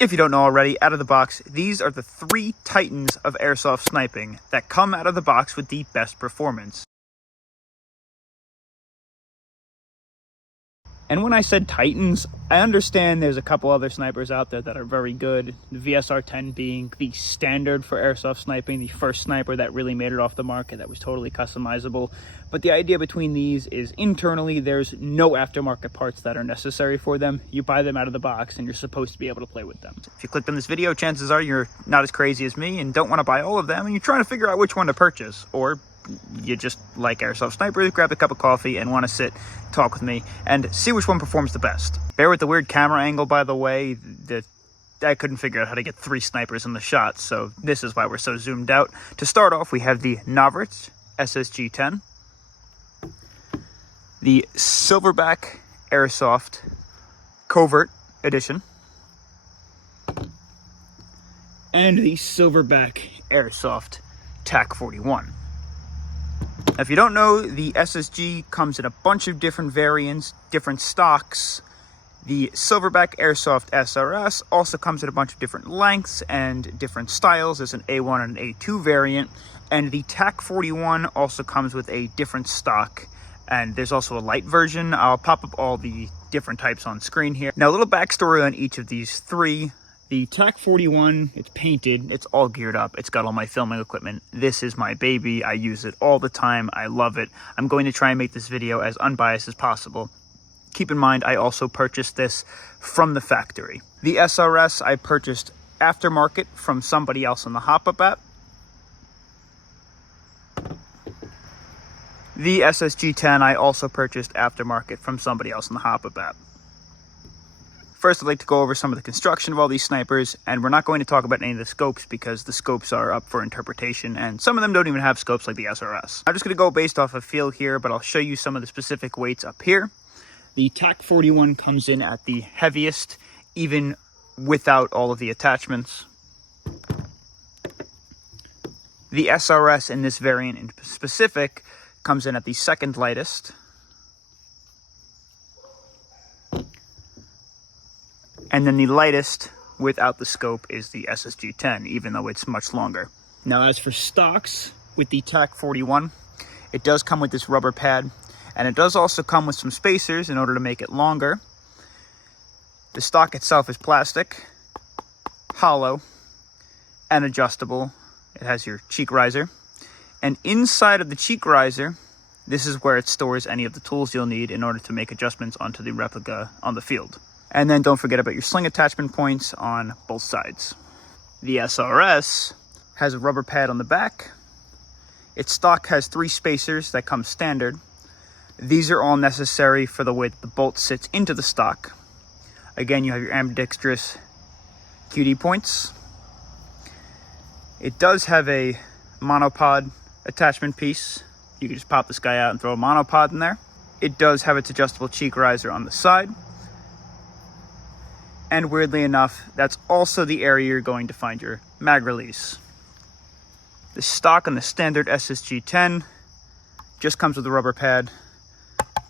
If you don't know already, out of the box, these are the 3 titans of airsoft sniping that come out of the box with the best performance. And when I said titans, I understand there's a couple other snipers out there that are very good. The VSR10 being the standard for airsoft sniping, the first sniper that really made it off the market, that was totally customizable. But the idea between these is internally, there's no aftermarket parts that are necessary for them. You buy them out of the box and you're supposed to be able to play with them. If you clicked on this video, chances are you're not as crazy as me and don't want to buy all of them, and you're trying to figure out which one to purchase. Or you just like airsoft snipers, grab a cup of coffee and want to sit, talk with me, and see which one performs the best. Bear with the weird camera angle, by the way. I couldn't figure out how to get 3 snipers in the shot, so this is why we're so zoomed out. To start off, we have the Novritsch SSG10, the Silverback Airsoft Covert Edition, and the Silverback Airsoft Tac41. Now, if you don't know, the SSG comes in a bunch of different variants, different stocks. The Silverback Airsoft SRS also comes in a bunch of different lengths and different styles. There's an A1 and an A2 variant, and the Tac41 also comes with a different stock, and there's also a light version. I'll pop up all the different types on screen here. Now, a little backstory on each of these 3. The Tac41, it's painted, it's all geared up, it's got all my filming equipment. This is my baby, I use it all the time, I love it. I'm going to try and make this video as unbiased as possible. Keep in mind, I also purchased this from the factory. The SRS I purchased aftermarket from somebody else on the Hop-Up app. The SSG10 I also purchased aftermarket from somebody else on the Hop-Up app. First, I'd like to go over some of the construction of all these snipers, and we're not going to talk about any of the scopes because the scopes are up for interpretation, and some of them don't even have scopes like the SRS. I'm just going to go based off of feel here, but I'll show you some of the specific weights up here. The Tac41 comes in at the heaviest, even without all of the attachments. The SRS in this variant in specific comes in at the second lightest. And then the lightest without the scope is the SSG10, even though it's much longer. Now, as for stocks with the Tac41, it does come with this rubber pad, and it does also come with some spacers in order to make it longer. The stock itself is plastic, hollow, and adjustable. It has your cheek riser. And inside of the cheek riser, this is where it stores any of the tools you'll need in order to make adjustments onto the replica on the field. And then don't forget about your sling attachment points on both sides. The SRS has a rubber pad on the back. Its stock has 3 spacers that come standard. These are all necessary for the way that the bolt sits into the stock. Again, you have your ambidextrous QD points. It does have a monopod attachment piece. You can just pop this guy out and throw a monopod in there. It does have its adjustable cheek riser on the side. And weirdly enough, that's also the area you're going to find your mag release. The stock on the standard SSG10 just comes with a rubber pad.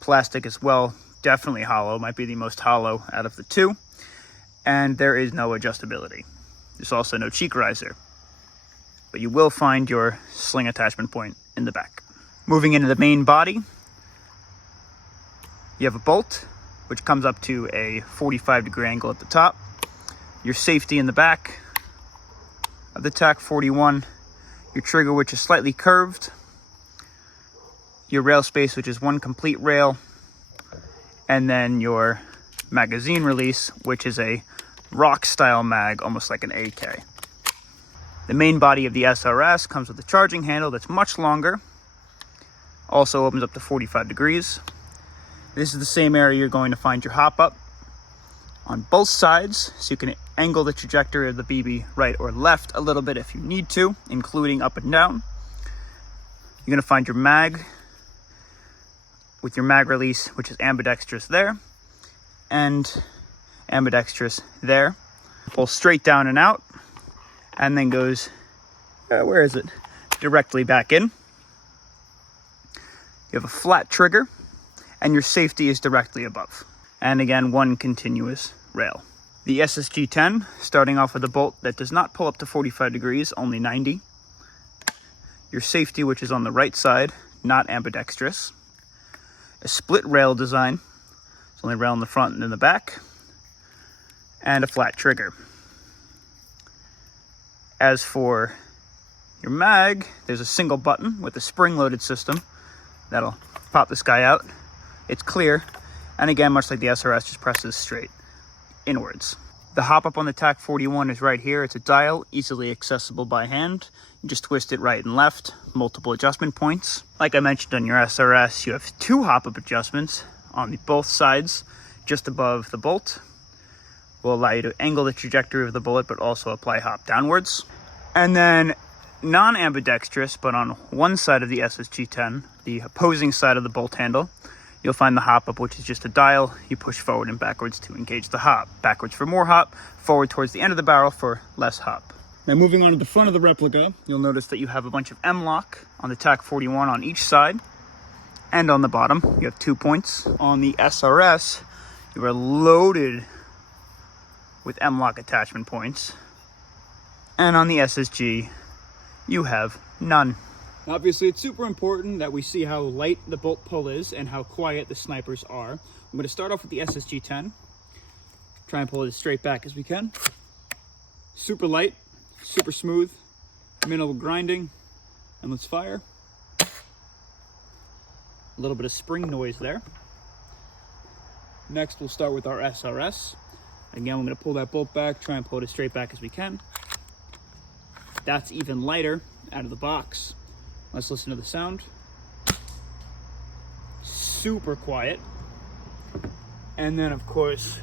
Plastic as well, definitely hollow, might be the most hollow out of the 2. And there is no adjustability. There's also no cheek riser. But you will find your sling attachment point in the back. Moving into the main body, you have a bolt, which comes up to a 45-degree angle at the top. Your safety in the back of the Tac41. Your trigger, which is slightly curved. Your rail space, which is 1 complete rail. And then your magazine release, which is a rock-style mag, almost like an AK. The main body of the SRS comes with a charging handle that's much longer. Also opens up to 45 degrees. This is the same area you're going to find your hop-up on both sides, so you can angle the trajectory of the BB right or left a little bit if you need to, including up and down. You're going to find your mag with your mag release, which is ambidextrous there, and ambidextrous there. Pulls straight down and out, and then goes, where is it? Directly back in. You have a flat trigger, and your safety is directly above. And again, 1 continuous rail. The SSG10, starting off with a bolt that does not pull up to 45 degrees, only 90. Your safety, which is on the right side, not ambidextrous. A split rail design, it's only rail in the front and in the back. And a flat trigger. As for your mag, there's a single button with a spring-loaded system that'll pop this guy out. It's clear, and again, much like the SRS, just presses straight inwards. The hop-up on the TAC41 is right here. It's a dial, easily accessible by hand. You just twist it right and left, multiple adjustment points. Like I mentioned on your SRS, you have 2 hop-up adjustments on both sides, just above the bolt. Will allow you to angle the trajectory of the bullet, but also apply hop downwards. And then non-ambidextrous, but on one side of the SSG10, the opposing side of the bolt handle, you'll find the hop up, which is just a dial. You push forward and backwards to engage the hop. Backwards for more hop, forward towards the end of the barrel for less hop. Now moving on to the front of the replica, you'll notice that you have a bunch of M-lock on the TAC41 on each side, and on the bottom, you have 2 points. On the SRS, you are loaded with M-lock attachment points. And on the SSG, you have none. Obviously, it's super important that we see how light the bolt pull is and how quiet the snipers are. I'm going to start off with the SSG10. Try and pull it as straight back as we can. Super light, super smooth, minimal grinding, and let's fire. A little bit of spring noise there. Next, we'll start with our SRS. Again, we're going to pull that bolt back, try and pull it as straight back as we can. That's even lighter out of the box. Let's listen to the sound. Super quiet. And then, of course,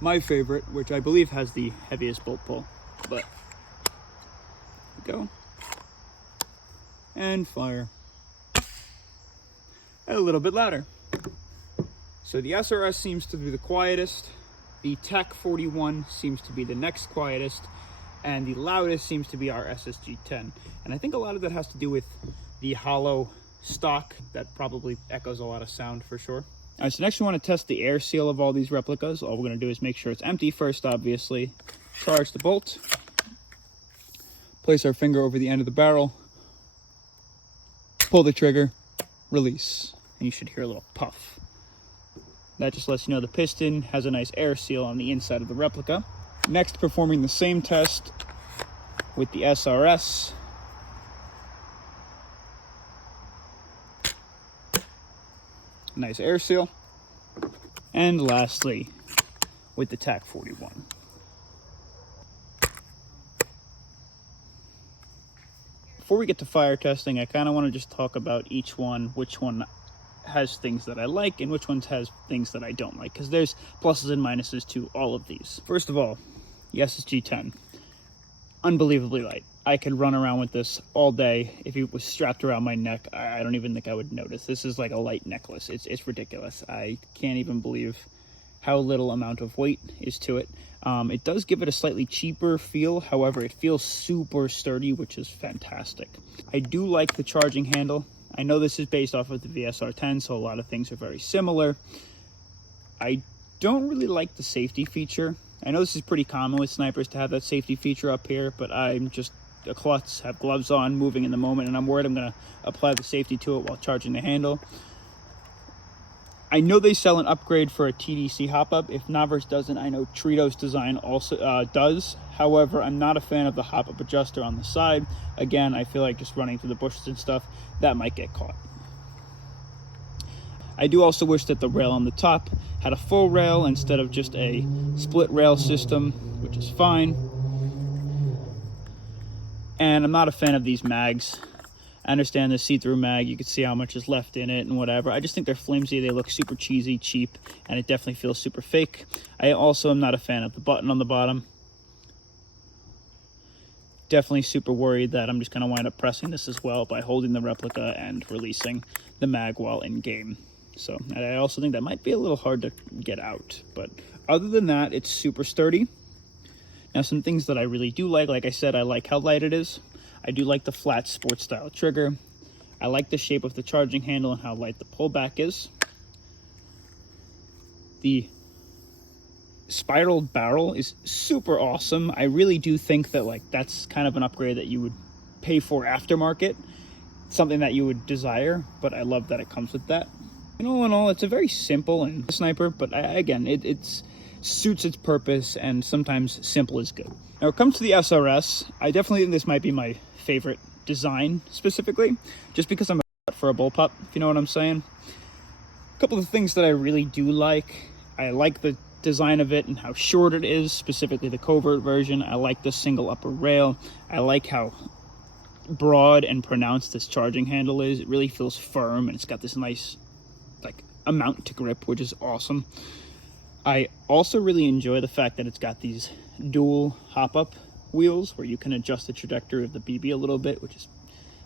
my favorite, which I believe has the heaviest bolt pull. But, go. And fire. And a little bit louder. So the SRS seems to be the quietest. The TAC41 seems to be the next quietest. And the loudest seems to be our SSG10. And I think a lot of that has to do with the hollow stock that probably echoes a lot of sound for sure. All right, so next we want to test the air seal of all these replicas. All we're going to do is make sure it's empty first, obviously. Charge the bolt. Place our finger over the end of the barrel. Pull the trigger. Release. And you should hear a little puff. That just lets you know the piston has a nice air seal on the inside of the replica. Next, performing the same test with the SRS. Nice air seal. And lastly, with the TAC41. Before we get to fire testing, I kind of want to just talk about each one, which one has things that I like and which ones has things that I don't like, because there's pluses and minuses to all of these. First of all, the SSG10, unbelievably light. I could run around with this all day. If it was strapped around my neck, I don't even think I would notice. This is like a light necklace. It's ridiculous. I can't even believe how little amount of weight is to it. It does give it a slightly cheaper feel. However, it feels super sturdy, which is fantastic. I do like the charging handle. I know this is based off of the VSR10, so a lot of things are very similar. I don't really like the safety feature. I know this is pretty common with snipers to have that safety feature up here, but I'm just a klutz, have gloves on, moving in the moment, and I'm worried I'm going to apply the safety to it while charging the handle. I know they sell an upgrade for a TDC hop-up. If Novritsch doesn't, I know Trito's design also does. However, I'm not a fan of the hop-up adjuster on the side. Again, I feel like just running through the bushes and stuff, that might get caught. I do also wish that the rail on the top had a full rail instead of just a split rail system, which is fine. And I'm not a fan of these mags. I understand the see-through mag, you can see how much is left in it and whatever. I just think they're flimsy, they look super cheesy, cheap, and it definitely feels super fake. I also am not a fan of the button on the bottom. Definitely super worried that I'm just going to wind up pressing this as well by holding the replica and releasing the mag while in game. So I also think that might be a little hard to get out. But other than that, it's super sturdy. Now, some things that I really do like I said, I like how light it is. I do like the flat sports style trigger. I like the shape of the charging handle and how light the pullback is. The spiraled barrel is super awesome. I really do think that like that's kind of an upgrade that you would pay for aftermarket, something that you would desire, but I love that it comes with that. And all in all, it's a very simple and sniper, but again, it suits its purpose, and sometimes simple is good. Now, when it comes to the SRS, I definitely think this might be my favorite design specifically, just because I'm for a bullpup, if you know what I'm saying. A couple of things that I really do like. I like the design of it and how short it is, specifically the covert version. I like the single upper rail. I like how broad and pronounced this charging handle is. It really feels firm, and it's got this nice like amount to grip, which is awesome. I also really enjoy the fact that it's got these dual hop-up wheels where you can adjust the trajectory of the BB a little bit, which is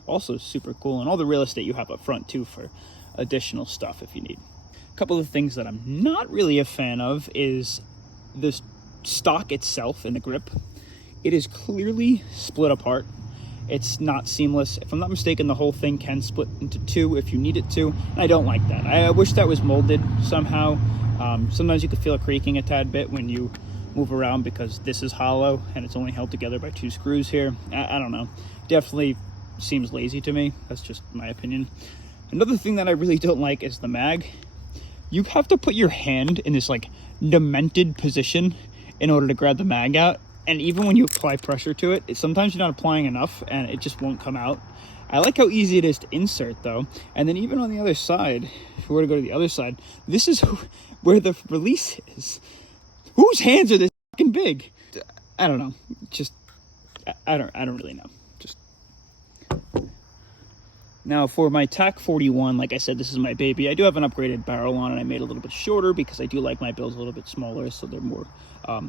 also super cool, and all the real estate you have up front too for additional stuff if you need. A couple of things that I'm not really a fan of is the stock itself and the grip. It is clearly split apart. It's not seamless. If I'm not mistaken, the whole thing can split into two if you need it to, and I don't like that. I wish that was molded somehow. Sometimes you could feel it creaking a tad bit when you move around because this is hollow and it's only held together by 2 screws here. I don't know. Definitely seems lazy to me. That's just my opinion. Another thing that I really don't like is the mag. You have to put your hand in this like demented position in order to grab the mag out. And even when you apply pressure to it, sometimes you're not applying enough and it just won't come out. I like how easy it is to insert though. And then even on the other side, if we were to go to the other side, this is where the release is. Whose hands are this fucking big? I don't know. Just, I don't really know. Just. Now for my Tac41, like I said, this is my baby. I do have an upgraded barrel on it. I made it a little bit shorter because I do like my builds a little bit smaller, so they're more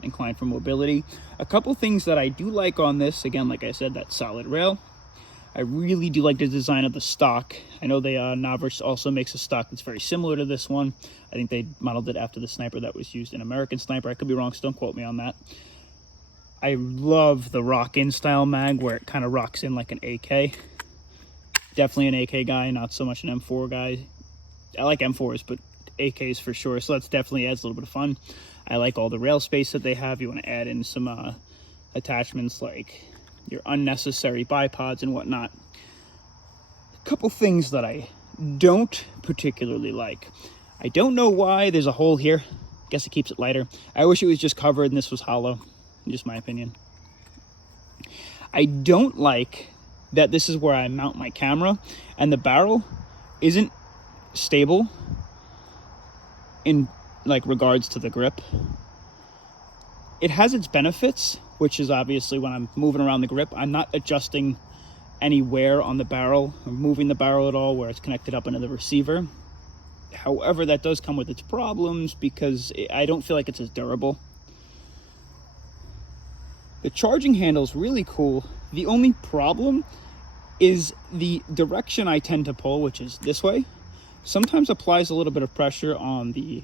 inclined for mobility. A couple things that I do like on this, again, like I said, that solid rail. I really do like the design of the stock. I know they Novritsch also makes a stock that's very similar to this one. I think they modeled it after the sniper that was used in American Sniper. I could be wrong, so don't quote me on that. I love the rock-in style mag where it kind of rocks in like an AK. Definitely an AK guy, not so much an M4 guy. I like M4s, but AKs for sure, so that's definitely adds a little bit of fun. I like all the rail space that they have. You want to add in some attachments like your unnecessary bipods and whatnot. A couple things that I don't particularly like. I don't know why there's a hole here. Guess it keeps it lighter. I wish it was just covered and this was hollow. Just my opinion. I don't like that this is where I mount my camera and the barrel isn't stable in like regards to the grip. It has its benefits, which is obviously when I'm moving around the grip, I'm not adjusting any wear on the barrel or moving the barrel at all where it's connected up into the receiver. However, that does come with its problems because I don't feel like it's as durable. The charging handle is really cool. The only problem is the direction I tend to pull, which is this way, sometimes applies a little bit of pressure on the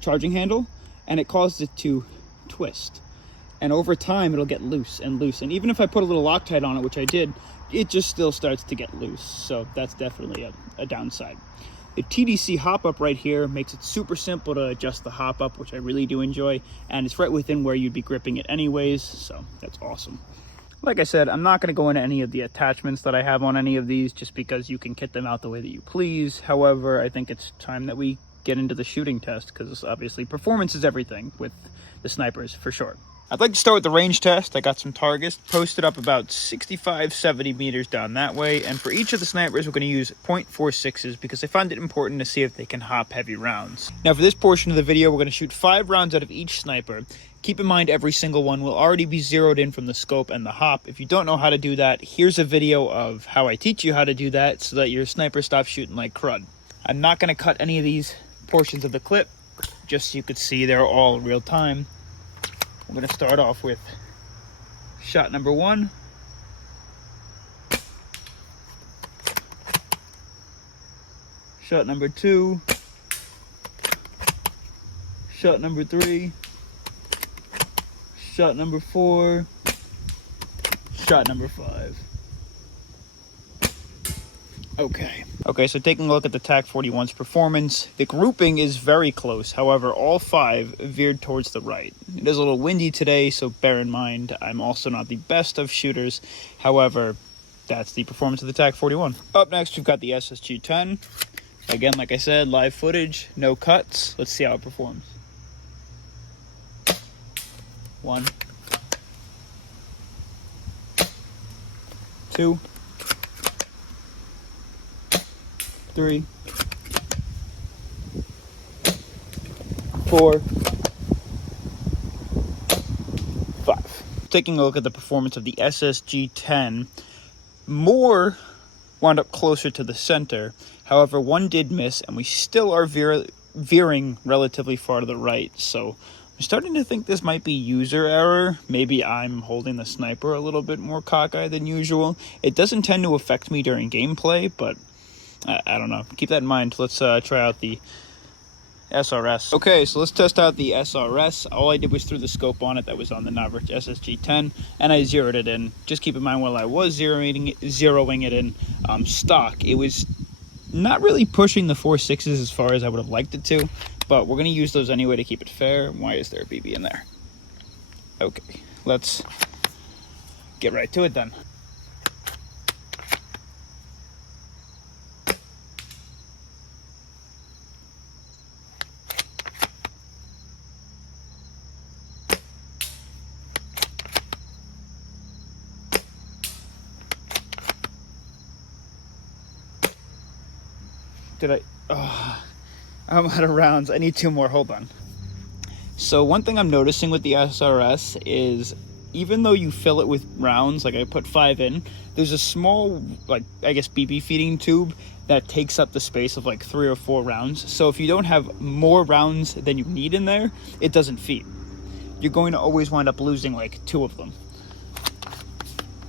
charging handle, and it causes it to twist. And over time, it'll get loose and loose. And even if I put a little Loctite on it, which I did, it just still starts to get loose. So that's definitely a downside. The TDC hop-up right here makes it super simple to adjust the hop-up, which I really do enjoy. And it's right within where you'd be gripping it anyways, so that's awesome. Like I said, I'm not going to go into any of the attachments that I have on any of these just because you can kit them out the way that you please. However, I think it's time that we get into the shooting test because obviously performance is everything with the snipers for sure. I'd like to start with the range test. I got some targets posted up about 65-70 meters down that way, and for each of the snipers we're going to use .46s because I find it important to see if they can hop heavy rounds. Now for this portion of the video we're going to shoot 5 rounds out of each sniper. Keep in mind every single one will already be zeroed in from the scope and the hop. If you don't know how to do that, here's a video of how I teach you how to do that so that your sniper stops shooting like crud. I'm not going to cut any of these portions of the clip, just so you could see they're all real time. I'm going to start off with shot number 1. Shot number 2. Shot number 3. Shot number 4. Shot number 5. Okay, so taking a look at the TAC41's performance, the grouping is very close. However, all 5 veered towards the right. It is a little windy today, so bear in mind, I'm also not the best of shooters. However, that's the performance of the TAC41. Up next, we've got the SSG10. Again, like I said, live footage, no cuts. Let's see how it performs. 1, 2, 3, 4, 5. Taking a look at the performance of the SSG10, more wound up closer to the center. However, one did miss, and we still are veering relatively far to the right. So I'm starting to think this might be user error. Maybe I'm holding the sniper a little bit more cockeyed than usual. It doesn't tend to affect me during gameplay, but I don't know. Keep that in mind. Let's try out the SRS. Okay, so let's test out the SRS. All I did was threw the scope on it that was on the Novritsch SSG10, and I zeroed it in. Just keep in mind, while I was zeroing it in stock, it was not really pushing the 4.6s as far as I would have liked it to, but we're going to use those anyway to keep it fair. Why is there a BB in there? Okay, let's get right to it then. I'm out of rounds. I need 2 more. Hold on. So one thing I'm noticing with the SRS is, even though you fill it with rounds, like I put 5 in, there's a small, like, I guess BB feeding tube that takes up the space of like 3 or 4 rounds. So if you don't have more rounds than you need in there, it doesn't feed. You're going to always wind up losing like 2 of them,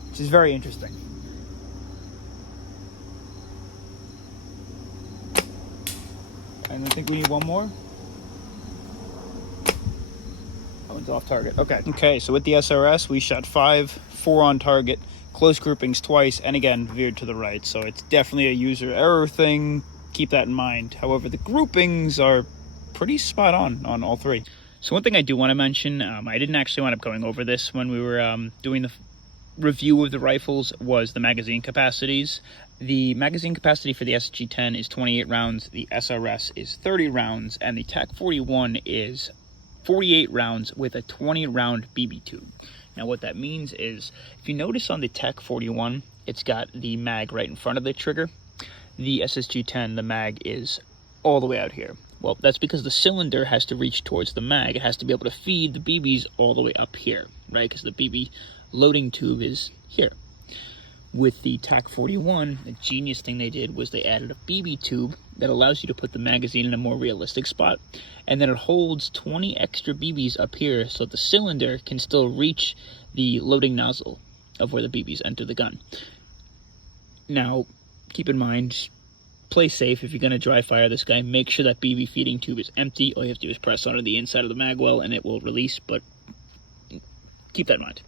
which is very interesting. And I think we need 1 more. That one's off target. Okay, so with the SRS, we shot 5, 4 on target, close groupings twice, and again, veered to the right. So it's definitely a user error thing. Keep that in mind. However, the groupings are pretty spot on all 3. So one thing I do want to mention, I didn't actually wind up going over this when we were doing the review of the rifles, was the magazine capacities. The magazine capacity for the SSG10 is 28 rounds, the SRS is 30 rounds, and the TAC41 is 48 rounds with a 20-round BB tube. Now what that means is, if you notice on the TAC41, it's got the mag right in front of the trigger. The SSG10, the mag is all the way out here. Well, that's because the cylinder has to reach towards the mag. It has to be able to feed the BBs all the way up here, right? Because the BB loading tube is here. With the TAC41, the genius thing they did was they added a BB tube that allows you to put the magazine in a more realistic spot, and then it holds 20 extra BBs up here so that the cylinder can still reach the loading nozzle of where the BBs enter the gun. Now, keep in mind, play safe. If you're going to dry fire this guy, make sure that BB feeding tube is empty. All you have to do is press onto the inside of the mag well and it will release, but keep that in mind.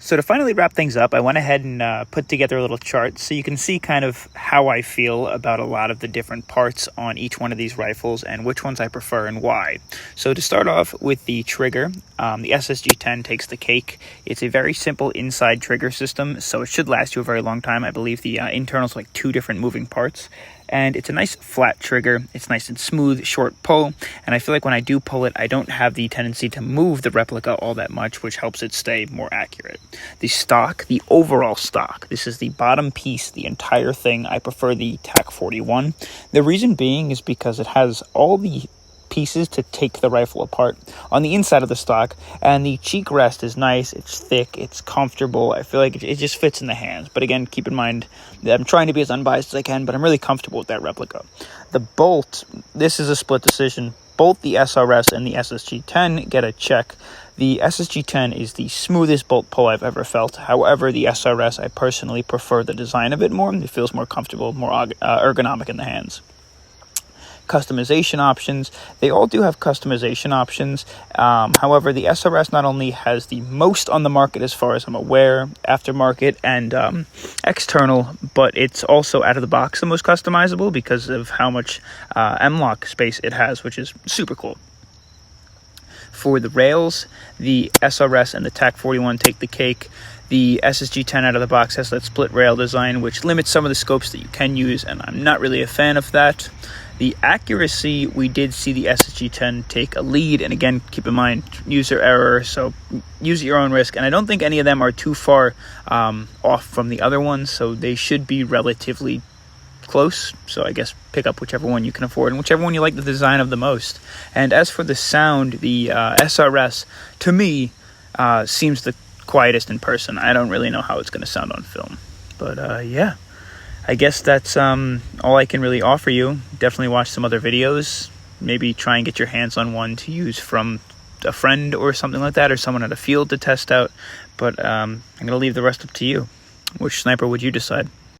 So to finally wrap things up, I went ahead and put together a little chart so you can see kind of how I feel about a lot of the different parts on each one of these rifles and which ones I prefer and why. So to start off with the trigger, the SSG10 takes the cake. It's a very simple inside trigger system, so it should last you a very long time. I believe the internal's like 2 different moving parts. And it's a nice flat trigger. It's nice and smooth, short pull. And I feel like when I do pull it, I don't have the tendency to move the replica all that much, which helps it stay more accurate. The stock, the overall stock, this is the bottom piece, the entire thing. I prefer the TAC41. The reason being is because it has all the pieces to take the rifle apart on the inside of the stock, and the cheek rest is nice, it's thick, it's comfortable. I feel like it just fits in the hands. But again, keep in mind that I'm trying to be as unbiased as I can, but I'm really comfortable with that replica. The bolt, this is a split decision. Both the SRS and the SSG10 get a check. The SSG10 is the smoothest bolt pull I've ever felt. However, the SRS, I personally prefer the design of it more. It feels more comfortable, more ergonomic in the hands. customization options. They all do have customization options. However, the SRS not only has the most on the market as far as I'm aware, aftermarket and external, but it's also out of the box the most customizable because of how much M-LOK space it has, which is super cool. For the rails, the SRS and the Tac41 take the cake. The SSG10 out of the box has that split rail design, which limits some of the scopes that you can use, and I'm not really a fan of that. The accuracy, we did see the SSG10 take a lead, and again, keep in mind, user error, so use at your own risk, and I don't think any of them are too far off from the other ones, so they should be relatively close. So I guess pick up whichever one you can afford and whichever one you like the design of the most. And as for the sound, the SRS, to me, seems the quietest in person. I don't really know how it's going to sound on film, but yeah, I guess that's all I can really offer you. Definitely watch some other videos, maybe try and get your hands on one to use from a friend or something like that, or someone at a field to test out, but I'm going to leave the rest up to you. Which sniper would you decide?